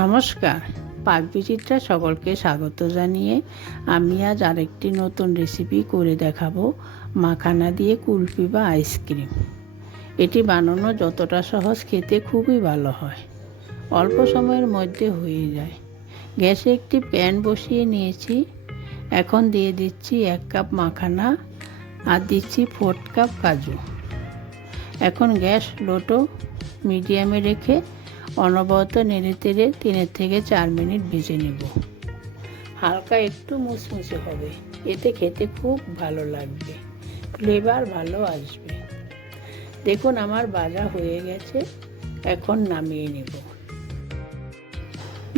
নমস্কার, পাকবিচিত্রা সকলকে স্বাগত জানিয়ে আমি আজ আরেকটি নতুন রেসিপি করে দেখাবো মাখানা দিয়ে কুলফি বা আইসক্রিম। এটি বানানো যতটা সহজ, খেতে খুবই ভালো হয়, অল্প সময়ের মধ্যে হয়ে যায়। গ্যাসে একটি প্যান বসিয়ে নিয়েছি। এখন দিয়ে দিচ্ছি 1 কাপ মাখানা আর দিচ্ছি 4 কাপ কাজু। এখন গ্যাস লো টু মিডিয়ামে রেখে অনবরত নেড়ে তেড়ে 3 থেকে 4 মিনিট ভেজে নেব। হালকা একটু মুচমুচে হবে, এতে খেতে খুব ভালো লাগবে, ফ্লেভার ভালো আসবে। দেখুন আমার ভাজা হয়ে গেছে, এখন নামিয়ে নেব।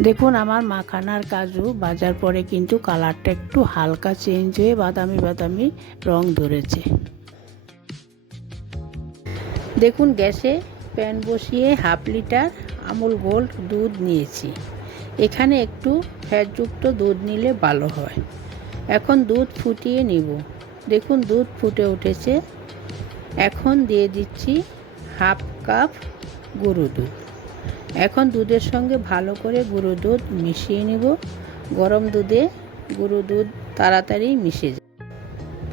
দেখুন আমার মাখানার কাজু ভাজার পরে কিন্তু কালারটা একটু হালকা চেঞ্জ হয়ে বাদামি বাদামি রং ধরেছে। দেখুন গ্যাসে প্যান বসিয়ে 1/2 লিটার আমুল গোল্ড দুধ নিয়েছি। এখানে একটু ফ্যাটযুক্ত দুধ নিলে ভালো হয়। এখন দুধ ফুটিয়ে নিব। দেখুন দুধ ফুটে উঠেছে। এখন দিয়ে দিচ্ছি 1/2 কাপ গুঁড়ো দুধ। এখন দুধের সঙ্গে ভালো করে গুঁড়ো দুধ মিশিয়ে নেব। গরম দুধে গুঁড়ো দুধ তাড়াতাড়ি মিশে যায়।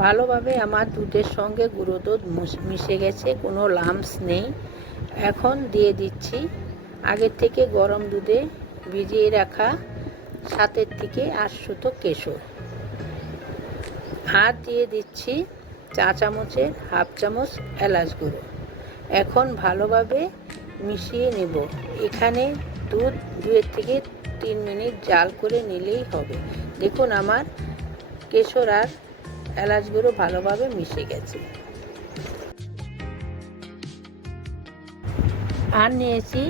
ভালোভাবে আমার দুধের সঙ্গে গুঁড়ো দুধ মিশে গেছে, কোনো লাম্পস নেই। এখন দিয়ে দিচ্ছি আগের থেকে গরম দুধে ভিজিয়ে রাখা 7 থেকে 8 কেশর, আর দিয়ে দিচ্ছি চা চামচের 1/2 চামচ এলাচ গুঁড়ো। এখন ভালোভাবে মিশিয়ে নেব। এখানে দুধ 2 থেকে 3 মিনিট জাল করে নিলেই হবে। দেখুন আমার কেশর আর এলাচ গুঁড়ো ভালোভাবে মিশে গেছে। আর নিয়েছি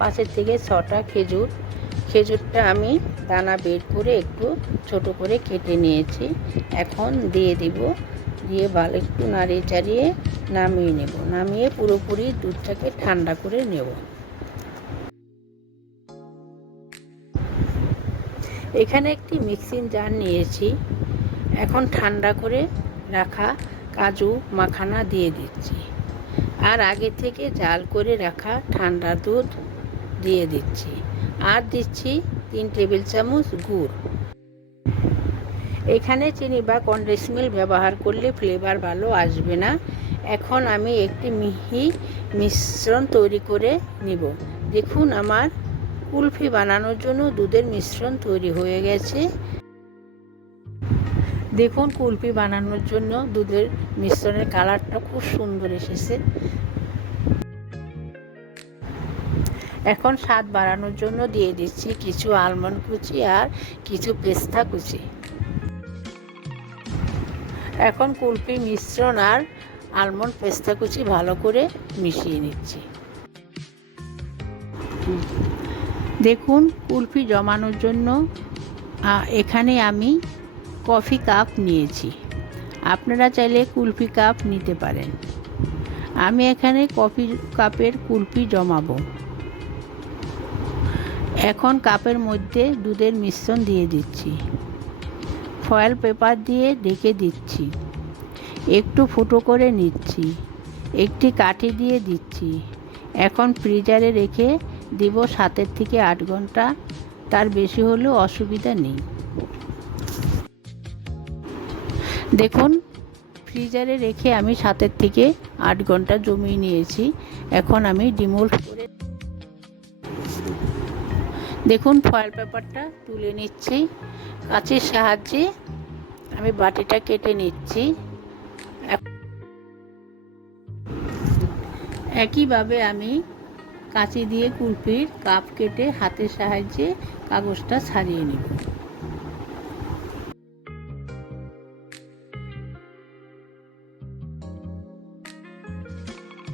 5 থেকে 6টা খেজুর। খেজুরটা আমি দানা বের করে একটু ছোট করে কেটে নিয়েছি। এখন দিয়ে দিব, দিয়ে ভালো একটু নাড়িয়ে চাড়িয়ে নামিয়ে নেব। নামিয়ে পুরোপুরি দুধটাকে ঠান্ডা করে নেব। এখানে একটি মিক্সিং জার নিয়েছি। এখন ঠান্ডা করে রাখা কাজু মাখানা দিয়ে দিচ্ছি, আর আগে থেকে জাল করে রাখা ঠান্ডা দুধ দিয়ে দিচ্ছি, আর দিচ্ছি 3 টেবিল চামচ গুড়। এখানে চিনি বা কনডেন্স মিল্ক ব্যবহার করলে ফ্লেভার ভালো আসবে না। এখন আমি একটি মিহি মিশ্রণ তৈরি করে নিব। দেখুন আমার কুলফি বানানোর জন্য দুধের মিশ্রণ তৈরি হয়ে গেছে। দেখুন কুলফি বানানোর জন্য দুধের মিশ্রণের কালারটা খুব সুন্দর এসেছে। এখন স্বাদ বাড়ানোর জন্য দিয়ে দিচ্ছি কিছু আলমন্ড কুচি আর কিছু পেস্তা কুচি। এখন কুলফি মিশ্রণ আর আলমন্ড পেস্তা কুচি ভালো করে মিশিয়ে নিচ্ছি। দেখুন কুলফি জমানোর জন্য এখানে আমি কফি কাপ নিয়েছি। আপনারা চাইলে কুলফি কাপ নিতে পারেন। আমি এখানে কফি কাপের কুলফি জমাবো। এখন কাপের মধ্যে দুধের মিশ্রণ দিয়ে দিচ্ছি, ফয়েল পেপার দিয়ে ঢেকে দিচ্ছি, একটু ফুটো করে নিচ্ছি, একটি কাঠি দিয়ে দিচ্ছি। এখন ফ্রিজারে রেখে দিব 7 থেকে 8 ঘন্টা, তার বেশি হলেও অসুবিধা নেই। দেখুন ফ্রিজারে রেখে আমি 7 থেকে 8 ঘন্টা জমিয়ে নিয়েছি। এখন আমি ডিমোল্ড করে দেখুন ফয়েল পেপারটা তুলে নিচ্ছি। কাঁচির সাহায্যে আমি বাটিটা কেটে নিচ্ছি। একইভাবে আমি কাঁচি দিয়ে কুলফির কাপ কেটে হাতের সাহায্যে কাগজটা ছাড়িয়ে নেব।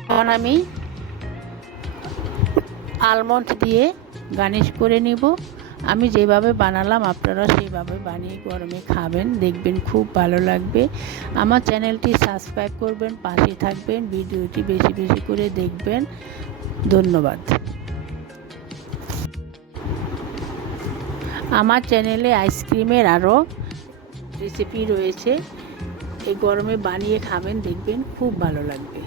এখন আমি আলমন্ড দিয়ে গার্নিশ করে নেব। আমি যেভাবে বানালাম আপনারা সেভাবে বানিয়ে গরমে খাবেন, দেখবেন খুব ভালো লাগবে। আমার চ্যানেলটি সাবস্ক্রাইব করবেন, পাশে থাকবেন, ভিডিওটি বেশি বেশি করে দেখবেন। ধন্যবাদ। আমার চ্যানেলে আইসক্রিমের আরও রেসিপি রয়েছে, এই গরমে বানিয়ে খাবেন, দেখবেন খুব ভালো লাগবে।